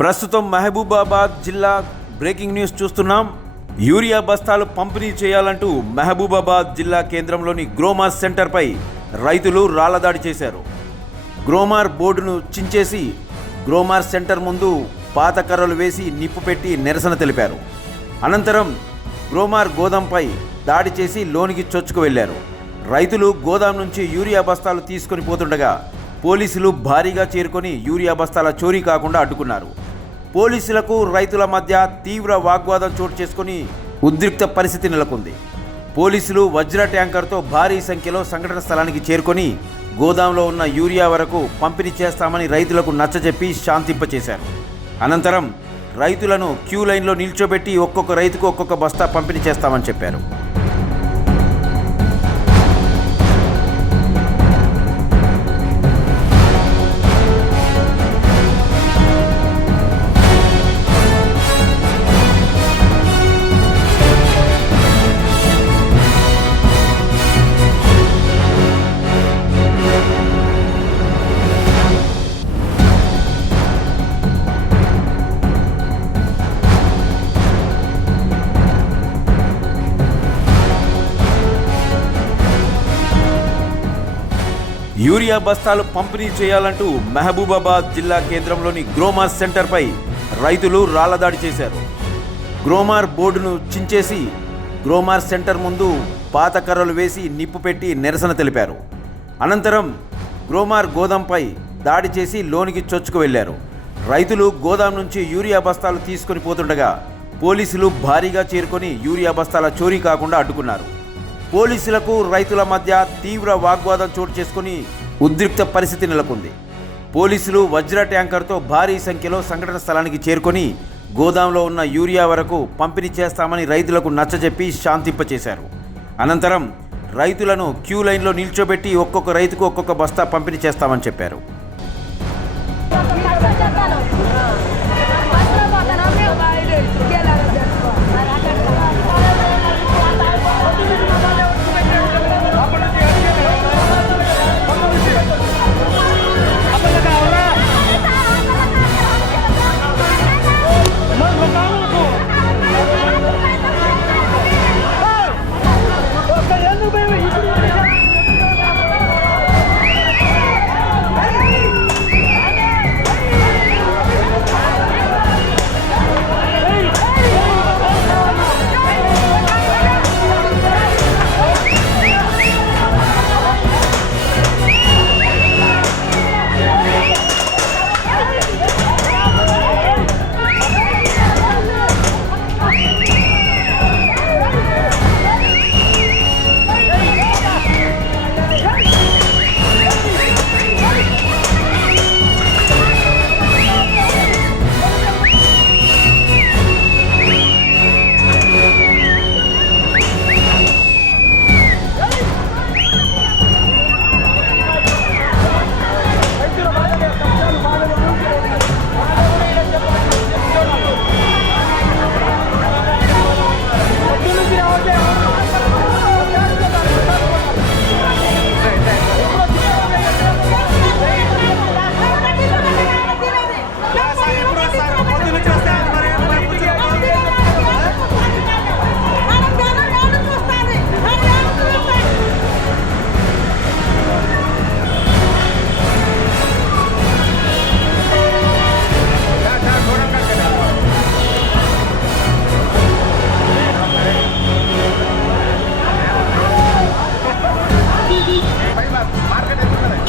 ప్రస్తుతం మహబూబాబాద్ జిల్లా breaking news చూస్తున్నాం. యూరియా బస్తాలు పంపిణీ చేయాలంటూ మహబూబాబాద్ జిల్లా కేంద్రంలోని గ్రోమార్ సెంటర్పై రైతులు రాళ్ళదాడి చేశారు. గ్రోమార్ బోర్డును చించేసి గ్రోమార్ సెంటర్ ముందు పాత కర్రలు వేసి నిప్పు పెట్టి నిరసన తెలిపారు. అనంతరం గ్రోమార్ గోదాంపై దాడి చేసి లోనికి చొచ్చుకు వెళ్ళారు రైతులు గోదాం నుంచి యూరియా బస్తాలు తీసుకొని పోతుండగా పోలీసులు భారీగా చేరుకొని యూరియా బస్తాల చోరీ కాకుండా అడ్డుకున్నారు. పోలీసులకు రైతుల మధ్య తీవ్ర వాగ్వాదం చోటు చేసుకుని ఉద్రిక్త పరిస్థితి నెలకొంది. పోలీసులు వజ్ర ట్యాంకర్తో భారీ సంఖ్యలో సంఘటన స్థలానికి చేరుకొని గోదాంలో ఉన్న యూరియా వరకు పంపిణీ చేస్తామని రైతులకు నచ్చజెప్పి శాంతింపచేశారు. అనంతరం రైతులను క్యూ లైన్లో నిల్చోబెట్టి ఒక్కొక్క రైతుకు ఒక్కొక్క బస్తా పంపిణీ చేస్తామని చెప్పారు. యూరియా బస్తాలు పంపిణీ చేయాలంటూ మహబూబాబాద్ జిల్లా కేంద్రంలోని గ్రోమార్ సెంటర్పై రైతులు రాళ్ళదాడి చేశారు. గ్రోమార్ బోర్డును చించేసి గ్రోమార్ సెంటర్ ముందు పాత కర్రలు వేసి నిప్పు పెట్టి నిరసన తెలిపారు. అనంతరం గ్రోమార్ గోదాంపై దాడి చేసి లోనికి చొచ్చుకు వెళ్ళారు రైతులు గోదాం నుంచి యూరియా బస్తాలు తీసుకొని పోతుండగా పోలీసులు భారీగా చేరుకొని యూరియా బస్తాల చోరీ కాకుండా అడ్డుకున్నారు. పోలీసులకు రైతుల మధ్య తీవ్ర వాగ్వాదం చోటు చేసుకుని ఉద్రిక్త పరిస్థితి నెలకొంది. పోలీసులు వజ్ర ట్యాంకర్తో భారీ సంఖ్యలో సంఘటన స్థలానికి చేరుకొని గోదాంలో ఉన్న యూరియా వరకు పంపిణీ చేస్తామని రైతులకు నచ్చజెప్పి శాంతింపచేశారు. అనంతరం రైతులను క్యూ లైన్లో నిల్చోబెట్టి ఒక్కొక్క రైతుకు ఒక్కొక్క బస్తా పంపిణీ చేస్తామని చెప్పారు.